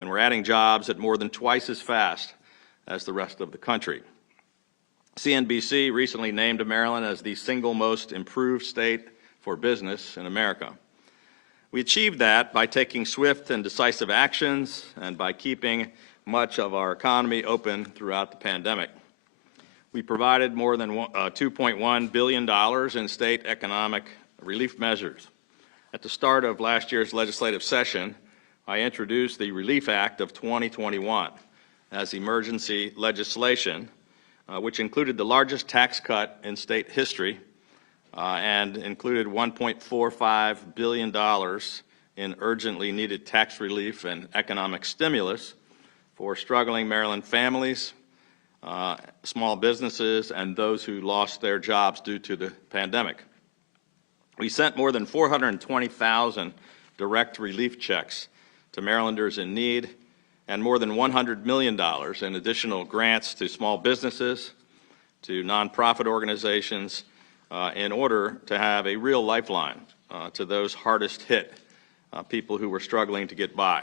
and we're adding jobs at more than twice as fast as the rest of the country. CNBC recently named Maryland as the single most improved state for business in America. We achieved that by taking swift and decisive actions and by keeping much of our economy open throughout the pandemic. We provided more than $2.1 billion in state economic relief measures. At the start of last year's legislative session, I introduced the Relief Act of 2021 as emergency legislation, which included the largest tax cut in state history and included $1.45 billion in urgently needed tax relief and economic stimulus for struggling Maryland families, small businesses, and those who lost their jobs due to the pandemic. We sent more than 420,000 direct relief checks to Marylanders in need and more than $100 million in additional grants to small businesses, to nonprofit organizations, in order to have a real lifeline to those hardest hit people who were struggling to get by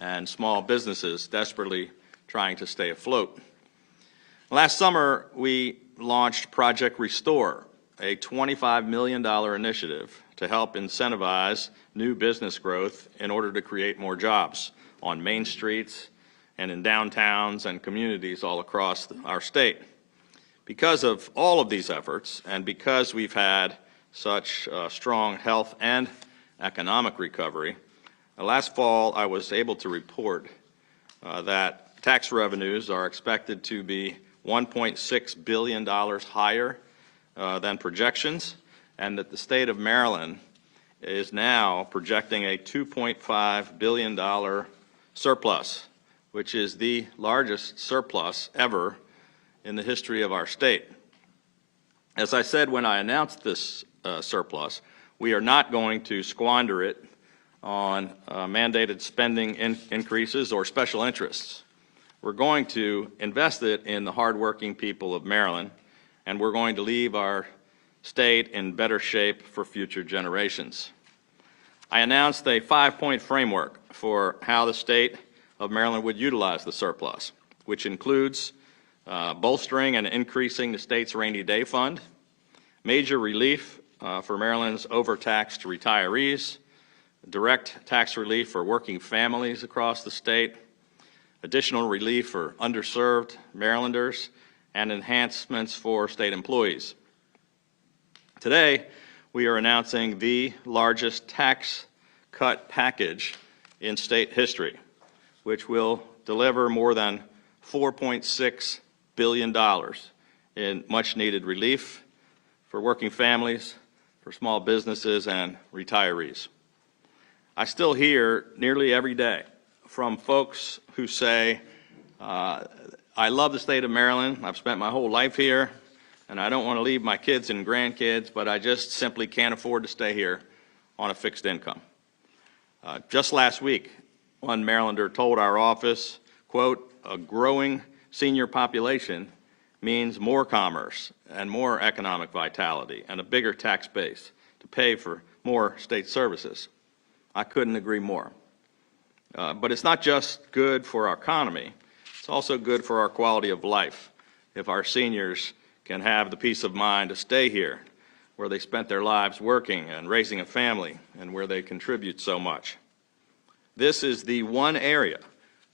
and small businesses desperately trying to stay afloat. Last summer, we launched Project Restore, a $25 million initiative to help incentivize new business growth in order to create more jobs on main streets and in downtowns and communities all across our state. Because of all of these efforts and because we've had such strong health and economic recovery, last fall I was able to report that tax revenues are expected to be $1.6 billion higher than projections, and that the state of Maryland is now projecting a $2.5 billion surplus, which is the largest surplus ever in the history of our state. As I said when I announced this surplus, we are not going to squander it on mandated spending increases or special interests. We're going to invest it in the hardworking people of Maryland, and we're going to leave our state in better shape for future generations. I announced a 5-point framework for how the state of Maryland would utilize the surplus, which includes bolstering and increasing the state's rainy day fund, major relief for Maryland's overtaxed retirees, direct tax relief for working families across the state, additional relief for underserved Marylanders, and enhancements for state employees. Today, we are announcing the largest tax cut package in state history, which will deliver more than $4.6 billion in much-needed relief for working families, for small businesses, and retirees. I still hear nearly every day from folks who say, I love the state of Maryland, I've spent my whole life here, and I don't want to leave my kids and grandkids, but I just simply can't afford to stay here on a fixed income. Just last week, one Marylander told our office, quote, a growing senior population means more commerce and more economic vitality and a bigger tax base to pay for more state services. I couldn't agree more. But it's not just good for our economy, it's also good for our quality of life if our seniors can have the peace of mind to stay here, where they spent their lives working and raising a family and where they contribute so much. This is the one area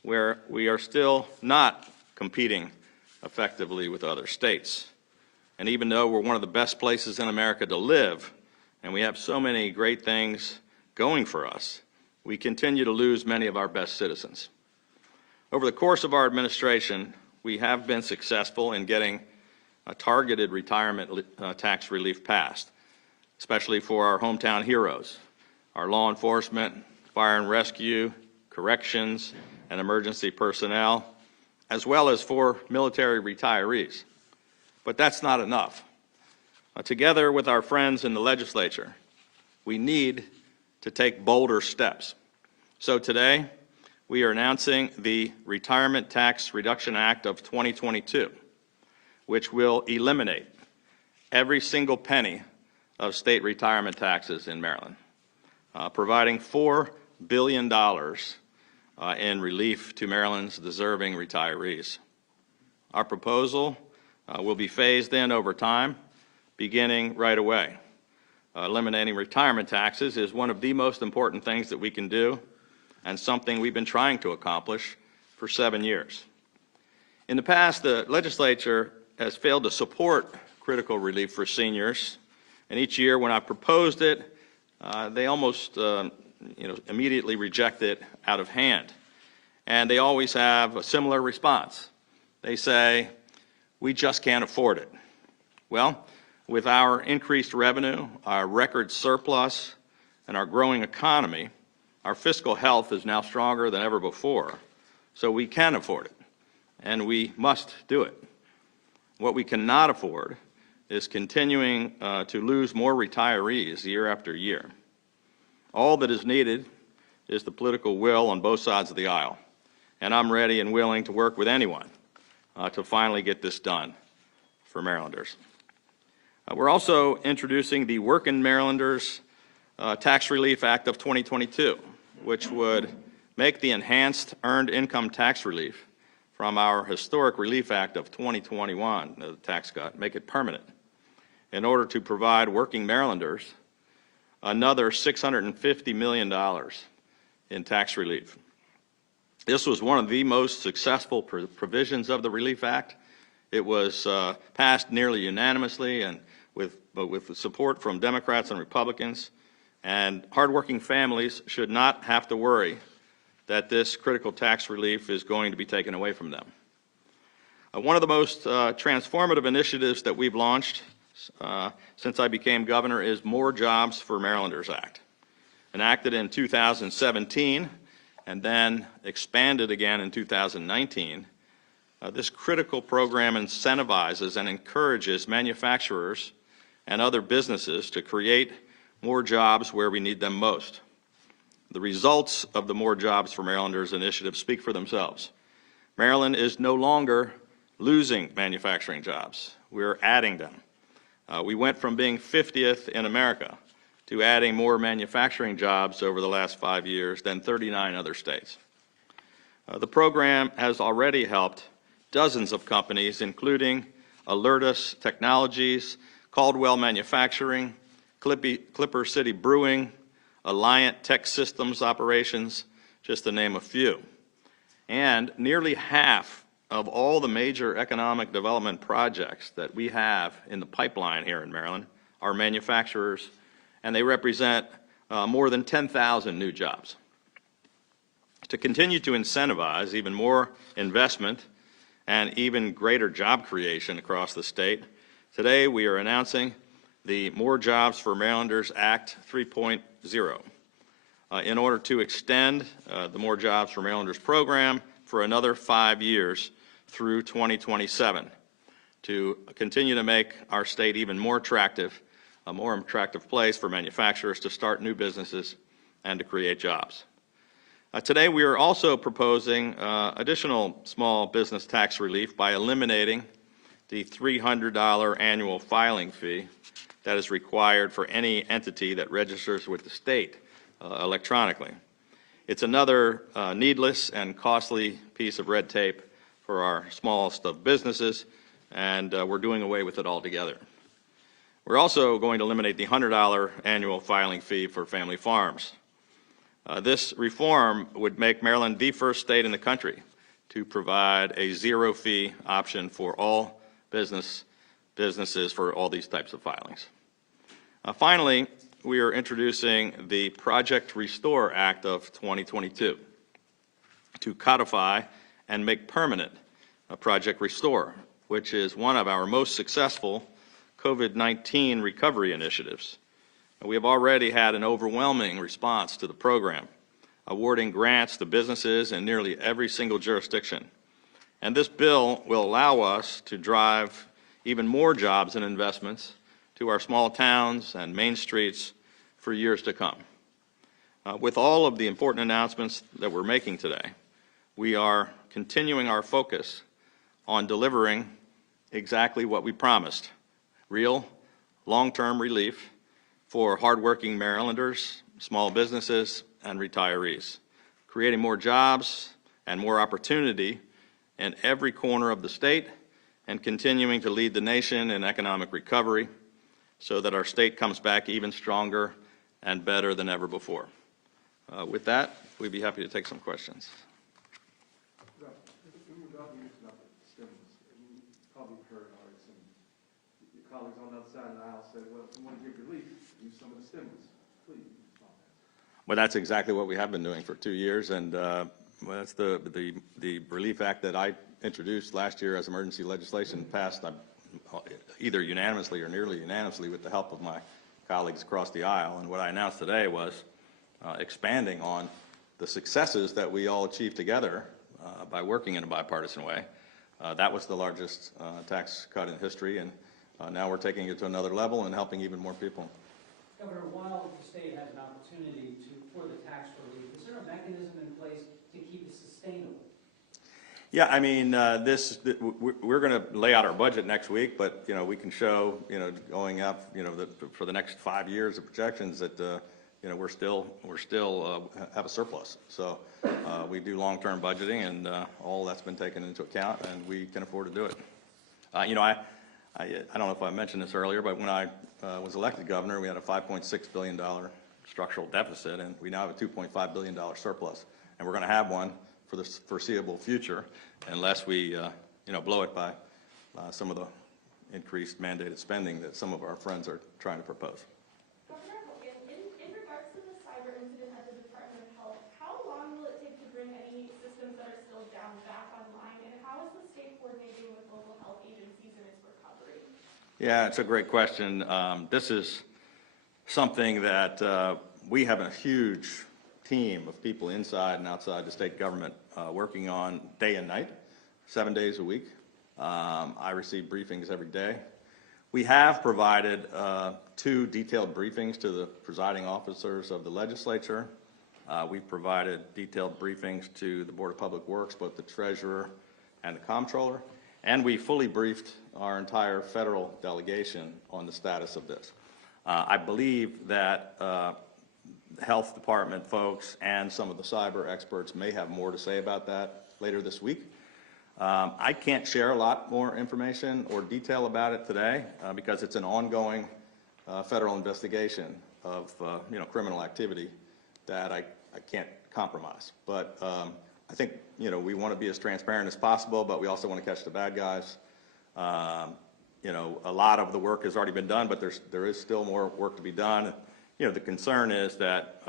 where we are still not competing effectively with other states. And even though we're one of the best places in America to live, and we have so many great things going for us, we continue to lose many of our best citizens. Over the course of our administration, we have been successful in getting a targeted retirement tax relief passed, especially for our hometown heroes, our law enforcement, fire and rescue, corrections, and emergency personnel, as well as for military retirees. But that's not enough. Together with our friends in the legislature, we need to take bolder steps. So today, we are announcing the Retirement Tax Reduction Act of 2022, which will eliminate every single penny of state retirement taxes in Maryland, providing $4 billion in relief to Maryland's deserving retirees. Our proposal will be phased in over time, beginning right away. Eliminating retirement taxes is one of the most important things that we can do, and something we've been trying to accomplish for 7 years. In the past, the legislature has failed to support critical relief for seniors, and each year when I've proposed it, they almost immediately reject it out of hand. And they always have a similar response. They say, we just can't afford it. Well, with our increased revenue, our record surplus, and our growing economy, our fiscal health is now stronger than ever before, so we can afford it, and we must do it. What we cannot afford is continuing to lose more retirees year after year. All that is needed is the political will on both sides of the aisle, and I'm ready and willing to work with anyone to finally get this done for Marylanders. We're also introducing the Working Marylanders Tax Relief Act of 2022, which would make the enhanced earned income tax relief from our historic Relief Act of 2021, the tax cut, make it permanent in order to provide working Marylanders another $650 million in tax relief. This was one of the most successful provisions of the Relief Act. It was passed nearly unanimously and with the support from Democrats and Republicans, and hardworking families should not have to worry that this critical tax relief is going to be taken away from them. One of the most transformative initiatives that we've launched since I became governor is More Jobs for Marylanders Act. Enacted in 2017 and then expanded again in 2019, this critical program incentivizes and encourages manufacturers and other businesses to create more jobs where we need them most. The results of the More Jobs for Marylanders initiative speak for themselves. Maryland is no longer losing manufacturing jobs. We're adding them. We went from being 50th in America to adding more manufacturing jobs over the last 5 years than 39 other states. The program has already helped dozens of companies, including Alertus Technologies, Caldwell Manufacturing, Clipper City Brewing, Alliant Tech Systems Operations, just to name a few. And nearly half of all the major economic development projects that we have in the pipeline here in Maryland are manufacturers, and they represent more than 10,000 new jobs. To continue to incentivize even more investment and even greater job creation across the state, today we are announcing the More Jobs for Marylanders Act 3.0 in order to extend the More Jobs for Marylanders program for another 5 years through 2027 to continue to make our state even more attractive, a more attractive place for manufacturers to start new businesses and to create jobs. Today we are also proposing additional small business tax relief by eliminating the $300 annual filing fee that is required for any entity that registers with the state electronically. It's another needless and costly piece of red tape for our smallest of businesses, and we're doing away with it altogether. We're also going to eliminate the $100 annual filing fee for family farms. This reform would make Maryland the first state in the country to provide a zero-fee option for all businesses for all these types of filings. Finally, we are introducing the Project Restore Act of 2022 to codify and make permanent Project Restore, which is one of our most successful COVID-19 recovery initiatives. We have already had an overwhelming response to the program, awarding grants to businesses in nearly every single jurisdiction. And this bill will allow us to drive even more jobs and investments to our small towns and main streets for years to come. With all of the important announcements that we're making today, we are continuing our focus on delivering exactly what we promised: real, long-term relief for hardworking Marylanders, small businesses, and retirees. creating more jobs and more opportunity in every corner of the state, and continuing to lead the nation in economic recovery so that our state comes back even stronger and better than ever before. With that, we'd be happy to take some questions. In regard to use of stimulus, you probably heard already some your colleagues on the other side of the aisle say, well, if you want to give relief, use some of the stimulus. Please respond to that. Well, that's exactly what we have been doing for 2 years, and well, that's the Relief Act that I introduced last year as emergency legislation, passed either unanimously or nearly unanimously with the help of my colleagues across the aisle. And what I announced today was expanding on the successes that we all achieved together by working in a bipartisan way. That was the largest tax cut in history, and now we're taking it to another level and helping even more people. Governor, while the state has an opportunity for the tax relief, is there a mechanism in place to keep it sustainable? Yeah, I mean, we're going to lay out our budget next week, but we can show going up for the next 5 years of projections that we're still have a surplus. So we do long-term budgeting, and all that's been taken into account, and we can afford to do it. I don't know if I mentioned this earlier, but when I was elected governor, we had a $5.6 billion structural deficit, and we now have a $2.5 billion surplus, and we're going to have one for the foreseeable future, unless we, blow it by some of the increased mandated spending that some of our friends are trying to propose. Governor Hogan, in regards to the cyber incident at the Department of Health, how long will it take to bring any systems that are still down back online, and how is the state coordinating with local health agencies in its recovery? Yeah, it's a great question. This is something that we have a huge team of people inside and outside the state government working on day and night, 7 days a week. I receive briefings every day. We have provided 2 detailed briefings to the presiding officers of the legislature. We've provided detailed briefings to the Board of Public Works, both the treasurer and the comptroller, and we fully briefed our entire federal delegation on the status of this. I believe that the health department folks and some of the cyber experts may have more to say about that later this week. I can't share a lot more information or detail about it today because it's an ongoing federal investigation of criminal activity that I can't compromise. But I think we want to be as transparent as possible, but we also want to catch the bad guys. A lot of the work has already been done, but there is still more work to be done. The concern is that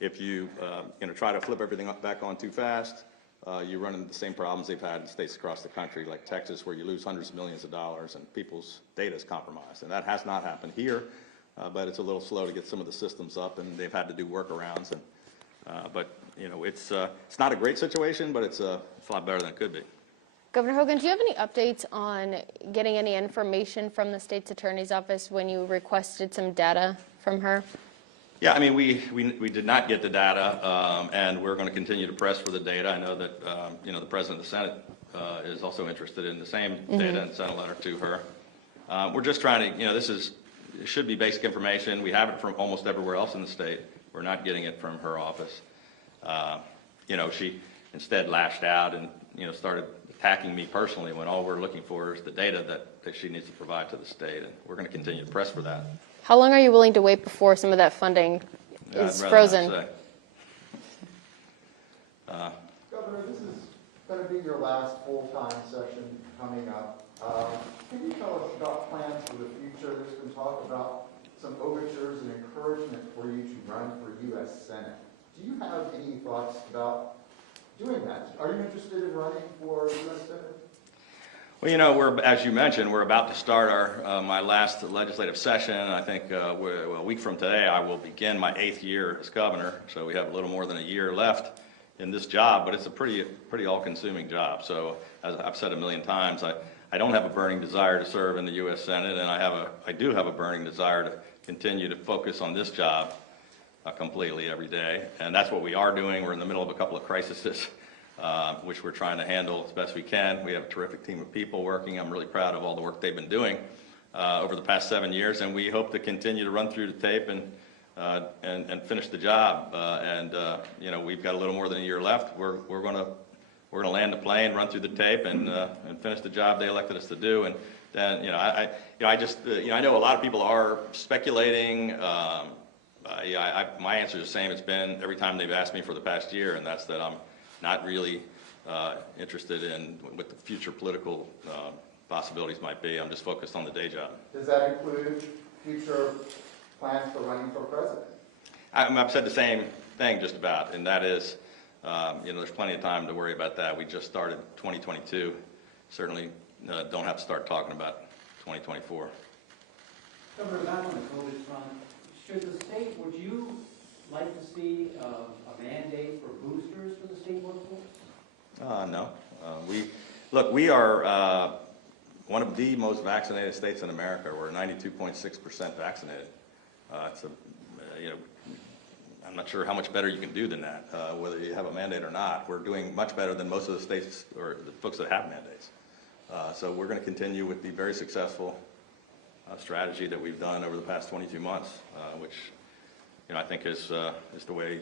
if you try to flip everything back on too fast, you run into the same problems they've had in states across the country, like Texas, where you lose hundreds of millions of dollars and people's data is compromised. And that has not happened here, but it's a little slow to get some of the systems up, and they've had to do workarounds. But it's not a great situation, but it's a lot better than it could be. Governor Hogan, do you have any updates on getting any information from the state's attorney's office when you requested some data from her? Yeah, I mean, we did not get the data, and we're going to continue to press for the data. I know that, the President of the Senate is also interested in the same data and sent a letter to her. We're just trying to, it should be basic information. We have it from almost everywhere else in the state. We're not getting it from her office. She instead lashed out and, started attacking me personally when all we're looking for is the data that she needs to provide to the state, and we're going to continue to press for that. How long are you willing to wait before some of that funding is frozen? Governor, this is going to be your last full-time session coming up. Can you tell us about plans for the future? There's been talk about some overtures and encouragement for you to run for U.S. Senate. Do you have any thoughts about doing that? Are you interested in running for U.S. Senate? Well, as you mentioned, we're about to start my last legislative session. I think a week from today, I will begin my 8th year as governor. So we have a little more than a year left in this job, but it's a pretty all-consuming job. So as I've said a million times, I don't have a burning desire to serve in the U.S. Senate, and I do have a burning desire to continue to focus on this job completely every day. And that's what we are doing. We're in the middle of a couple of crises, which we're trying to handle as best we can. We have a terrific team of people working. I'm really proud of all the work they've been doing over the past 7 years, and we hope to continue to run through the tape and and finish the job. You know, we've got a little more than a year left. We're going to land the plane, run through the tape, and finish the job they elected us to do. And then, you know, I know a lot of people are speculating. My answer is the same it's been every time they've asked me for the past year, and that's that I'm not really interested in what the future political possibilities might be. I'm just focused on the day job. Does that include future plans for running for president? I've said the same thing just about, and that is, you know, there's plenty of time to worry about that. We just started 2022. Certainly don't have to start talking about 2024. Governor, back on the COVID front, should the state, would you like to see a mandate for boosters for the state workforce? No. We are one of the most vaccinated states in America. We're 92.6% vaccinated. You know, I'm not sure how much better you can do than that, whether you have a mandate or not. We're doing much better than most of the states or the folks that have mandates. So we're going to continue with the very successful strategy that we've done over the past 22 months, which, you know, I think is the way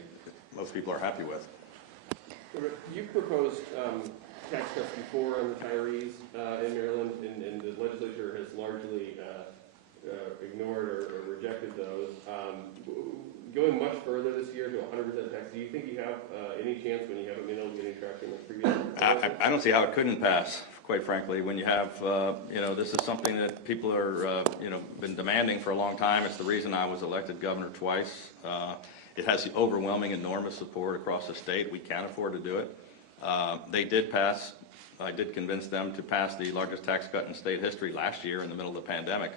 most people are happy with. You've proposed tax cuts before on retirees in Maryland, and the legislature has largely ignored or rejected those. Going much further this year to 100% tax, do you think you have any chance when you haven't been able to get any traction with previous? I don't see how it couldn't pass, quite frankly, when you have, you know, this is something that people are, you know, been demanding for a long time. It's the reason I was elected governor twice. It has the overwhelming, enormous support across the state. We can't afford to do it. They did pass, I did convince them to pass the largest tax cut in state history last year in the middle of the pandemic,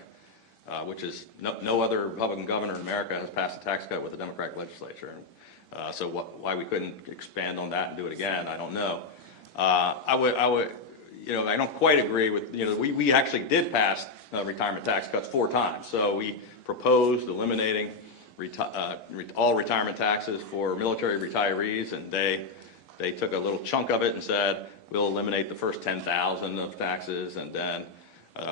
which is no other Republican governor in America has passed a tax cut with a Democratic legislature. So why we couldn't expand on that and do it again, I don't know. I would, you know, I don't quite agree with, you know, we actually did pass retirement tax cuts 4 times. So we proposed eliminating all retirement taxes for military retirees, and they took a little chunk of it and said, we'll eliminate the first 10,000 of taxes, and then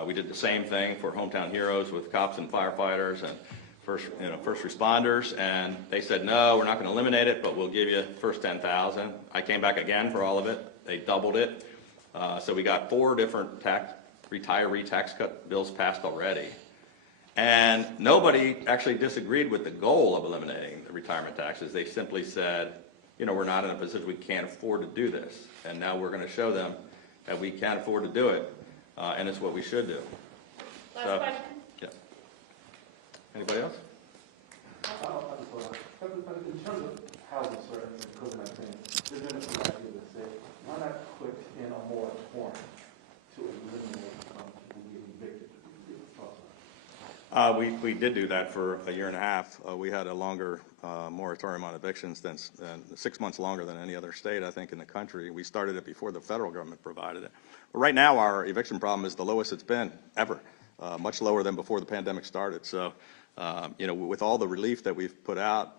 we did the same thing for hometown heroes with cops and firefighters and first responders, and they said, no, we're not going to eliminate it, but we'll give you the first 10,000. I came back again for all of it. They doubled it. So we got 4 different retiree tax cut bills passed already. And nobody actually disagreed with the goal of eliminating the retirement taxes. They simply said, you know, we're not in a position we can't afford to do this. And now we're going to show them that we can't afford to do it, and it's what we should do. Last question. Yeah. Anybody else? In terms of housing service and COVID-19, there's been a few ideas that say, why not put in a moratorium to eliminate people getting evicted? We did do that for a year and a half. We had a longer moratorium on evictions than 6 months longer than any other state, I think, in the country. We started it before the federal government provided it. But right now, our eviction problem is the lowest it's been ever, much lower than before the pandemic started. So, you know, with all the relief that we've put out,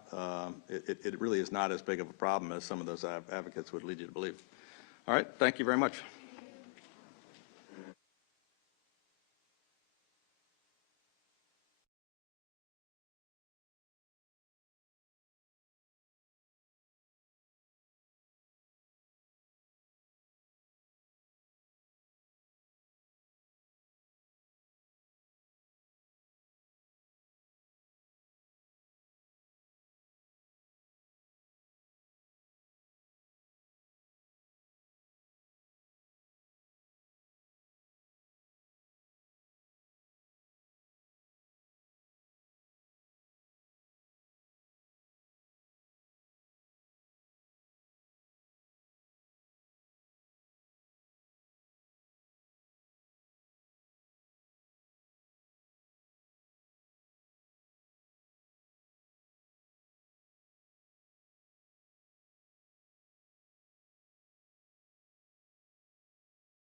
it really is not as big of a problem as some of those advocates would lead you to believe. All right, thank you very much.